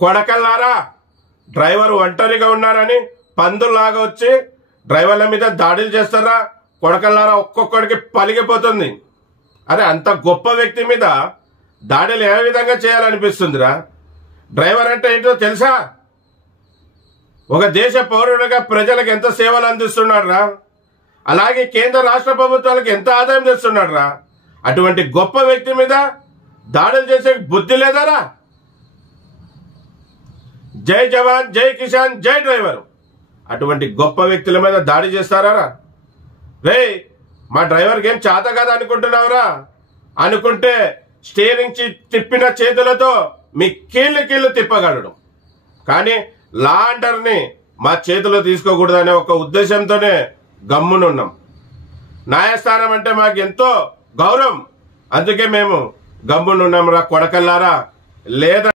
కొడకల్లారా, డ్రైవర్ ఒంటరిగా ఉన్నారని పందుల్లాగా వచ్చి డ్రైవర్ల మీద దాడులు చేస్తారా? కొడకల్లారా, ఒక్కొక్కడికి పలిగిపోతుంది. అరే, అంత గొప్ప వ్యక్తి మీద దాడులు ఏ విధంగా చేయాలనిపిస్తుందిరా? డ్రైవర్ అంటే ఏంటో తెలుసా? ఒక దేశ పౌరుడిగా ప్రజలకు ఎంత సేవలు అందిస్తున్నాడు రా, అలాగే కేంద్ర రాష్ట్ర ప్రభుత్వాలకు ఎంత ఆదాయం తెస్తున్నాడు రా. అటువంటి గొప్ప వ్యక్తి మీద దాడులు చేసే బుద్ధి లేదారా? జై జవాన్, జై కిసాన్, జై డ్రైవర్. అటువంటి గొప్ప వ్యక్తుల మీద దాడి చేస్తారా? రే, మా డ్రైవర్కి ఏం చేత కాదు అనుకుంటున్నావురా? అనుకుంటే స్టీరింగ్ తిప్పిన చేతులతో మీ కీళ్ళు తిప్పగలడు, కానీ లాండర్ని మా చేతిలో తీసుకోకూడదనే ఒక ఉద్దేశంతోనే గమ్మునున్నాం. న్యాయస్థానం అంటే మాకు ఎంతో గౌరవం, అందుకే మేము గమ్మునున్నాం రా కొడకల్లారా. లేదా